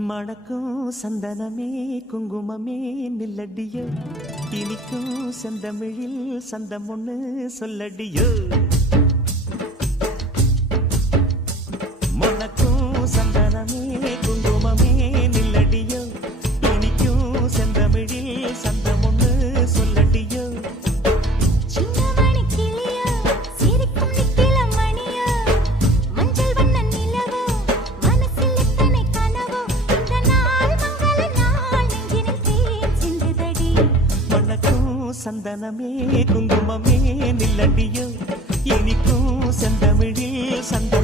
மணக்கும் சந்தனமே குங்குமமே நில்லடியோ, இனிக்கும் செந்தமிழில் சந்தம் ஒண்ணு சொல்லடியோ. மணக்கும் சந்தனமே குங்குமமே நில்லடியோ, இனிக்கும் செந்தமிழில் சந்தம் ஒண்ணு சொல்லடியோ. சந்தனமே குங்குமமே நில்லடியோ, இனிக்கும் செந்தமிழில் சந்தம்